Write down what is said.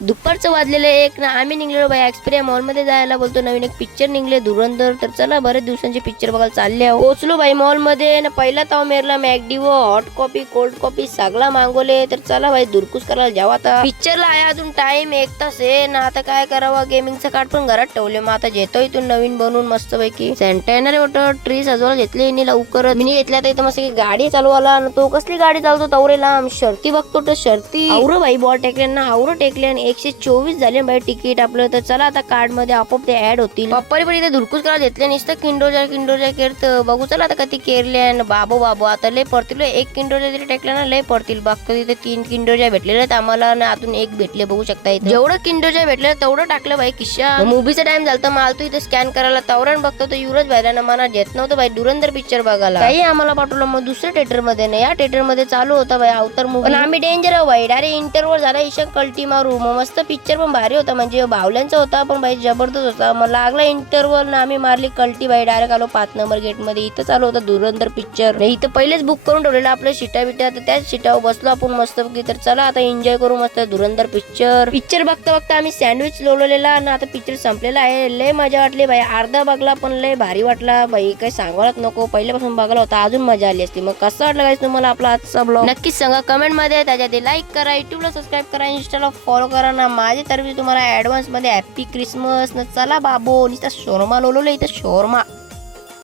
दुपारचं वाजलेलं एक ना आम्ही निघलो बाई एक्सपिरिया मॉल मध्ये जायला. बोलतो नवीन एक पिक्चर निघले धुरंधर, तर चला बरेच दिवसांचे पिक्चर बघायला चालले आहो. पोहोचलो बाई मॉल मध्ये ना पहिला ताव मेरला मॅगडी व हॉट कॉफी कोल्ड कॉफी सगळा मागवले. तर चला बाई दुरकुस करायला जाऊ आता. पिक्चरला आहे अजून टाइम 1 तास आहे ना. आता काय करावं, गेमिंगचं कार्ड पण घरात ठेवले. मग आता घेतो इथून नवीन बनवून मस्त पैकी. सेंटा येणार वॉटर ट्री सजवायला घेतले लवकर. मी घेतल्या तर इथं मस्त गाडी चालवाला. तो कसली गाडी चालवतो तवरेला शर्ती बघतो तर शर्ती आवर बाई बॉल टेकल्यांना आवर टेकले आणि 124 झाले बाई तिकीट आपलं. तर चला आता कार्ड मध्ये आपोआप ते ऍड होतील. पप्पारी पण इथे धुरकुस करायला घेतले. नुसतं किंडोजा केरत बघू चला आता कधी केरले. बाबो आता लय पडतील. एक किंडोजा तरी टेकल्या ना लय पडतील. बघतो तिथे 3 किंडोजा भेटलेले आहेत आम्हाला ना अजून 1 भेटले बघू शकता. इथे जेवढं किंडोजा भेटले तेवढं टाकलं बाई किशा. मूवीचा टाइम झाला मालतो इथे स्कॅन करायला. तवरण बघतो तर युवराज बाहेर मना घेत नव्हतं बाई धुरंधर पिक्चर बघायला. काही आम्हाला पाठवलं मग दुसऱ्या थिएटर मध्ये नाही या थिएटर मध्ये चालू होता बाई अवतार मूवी. आम्ही डेंजर आहो बाई. डायरेक्ट इंटरव्हल झाला ईशा कल्टी मारू. मग मस्त पिक्चर पण भारी होता म्हणजे बावल्यांचा होता पण बाई जबरदस्त होता. मग लागला इंटरव्हल ना आम्ही मारली कल्टी बाई. डायरेक्ट आलो 5 नंबर गेट मध्ये. इथं चालू होता धुरंधर पिक्चर. इथं पहिलेच बुक करून ठेवलेलं आपल्या शिटा बिटा. तर त्याच शिटावर बसलो आपण मस्त पैकी. तर चला आता एन्जॉय करू मस्त धुरंधर पिक्चर बघता बघता आम्ही सँडविच लोळलेला ना. आता पिक्चर संपलेला आहे. लय मजा वाटली बाई. अर्धा बघला पण लय भारी वाटला बाई. काही सांगायलाच नको. पहिल्यापासून बघायला होता अजून मजा आली असती. मग कसं वाटलं गाइस तुम्हाला आपला आजचा ब्लॉग नक्कीच सांगा कमेंट मध्ये. त्याच्यात लाईक करा, युट्यूबला सबस्क्राईब करा, इंस्टाला फॉलो करा ना. माझ्या तर्फे तुम्हाला ऍडव्हान्स मध्ये हॅपी क्रिसमस ना. चला बाबो नुसता शोरमा लोलो इथं शोरमा.